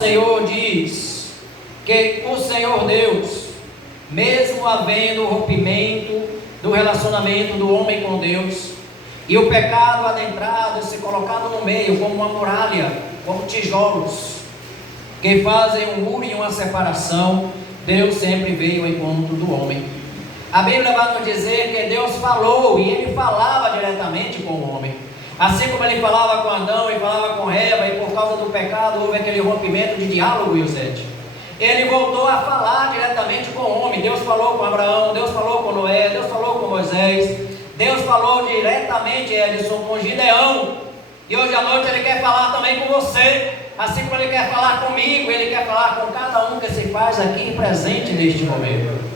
O Senhor diz que o Senhor Deus, mesmo havendo o rompimento do relacionamento do homem com Deus, e o pecado adentrado e se colocado no meio como uma muralha, como tijolos, que fazem um muro e uma separação, Deus sempre veio ao encontro do homem. A Bíblia vai nos dizer que Deus falou, e Ele falava diretamente com o homem. Assim como Ele falava com Adão e falava com Eva, e por causa do pecado houve aquele rompimento de diálogo, Eusébio. Ele voltou a falar diretamente com o homem. Deus falou com Abraão, Deus falou com Noé, Deus falou com Moisés, Deus falou diretamente, Edson, com Gideão. E hoje à noite Ele quer falar também com você. Assim como Ele quer falar comigo, Ele quer falar com cada um que se faz aqui presente neste momento.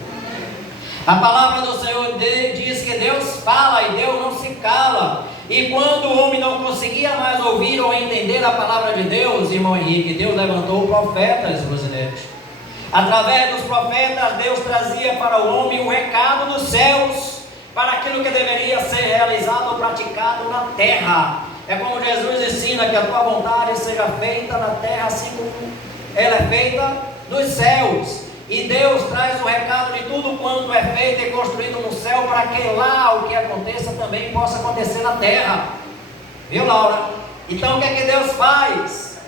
A palavra do Senhor diz que Deus fala e Deus não se cala. E quando o homem não conseguia mais ouvir ou entender a palavra de Deus, irmão Henrique, Deus levantou profetas, Rosinete. Através dos profetas, Deus trazia para o homem o recado dos céus, para aquilo que deveria ser realizado ou praticado na terra. É como Jesus ensina que a tua vontade seja feita na terra, assim como ela é feita nos céus. E Deus traz o recado de tudo quanto é feito e construído no céu, para que lá o que aconteça também possa acontecer na terra. Viu, Laura? Então o que é que Deus faz?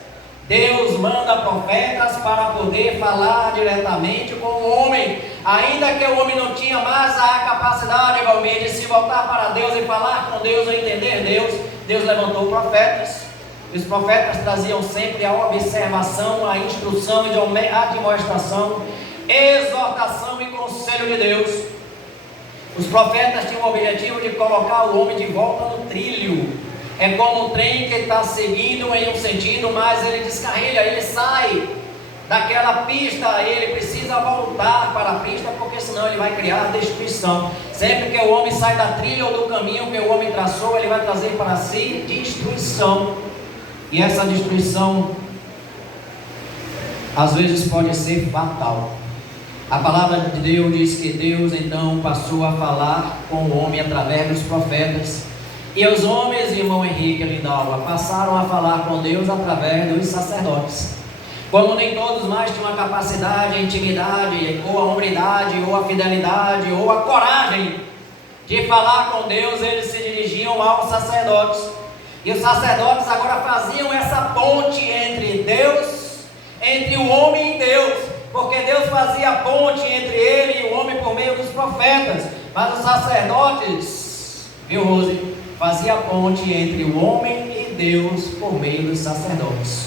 Deus manda profetas para poder falar diretamente com o homem. Ainda que o homem não tinha mais a capacidade, Valmir, de se voltar para Deus e falar com Deus, ou entender Deus, Deus levantou profetas. Os profetas traziam sempre a observação, a instrução e a admoestação, exortação e conselho de Deus. Os profetas tinham o objetivo de colocar o homem de volta no trilho. É como um trem que está seguindo em um sentido, mas ele descarrilha, ele sai daquela pista, ele precisa voltar para a pista, porque senão ele vai criar destruição. Sempre que o homem sai da trilha ou do caminho que o homem traçou, ele vai trazer para si destruição. E essa destruição às vezes pode ser fatal. A palavra de Deus diz que Deus então passou a falar com o homem através dos profetas. E os homens, irmão Henrique Lindalva, passaram a falar com Deus através dos sacerdotes. Como nem todos mais tinham a capacidade, a intimidade, ou a hombridade, ou a fidelidade, ou a coragem de falar com Deus, eles se dirigiam aos sacerdotes. E os sacerdotes agora faziam essa ponte entre Deus, entre o homem e Deus, porque Deus fazia a ponte entre ele e o homem por meio dos profetas. Mas os sacerdotes, viu, Rose, fazia a ponte entre o homem e Deus por meio dos sacerdotes.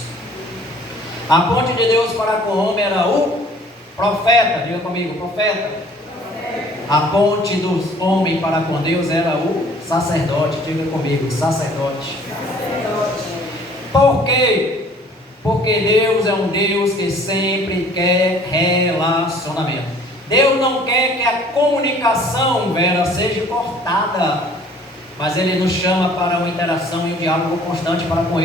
A ponte de Deus para com o homem era o profeta. Diga comigo, profeta. A ponte do homem para com Deus era o sacerdote. Diga comigo, sacerdote. Por quê? Porque Deus é um Deus que sempre quer relacionamento. Deus não quer que a comunicação, Vera, seja cortada, mas Ele nos chama para uma interação e um diálogo constante para com Ele.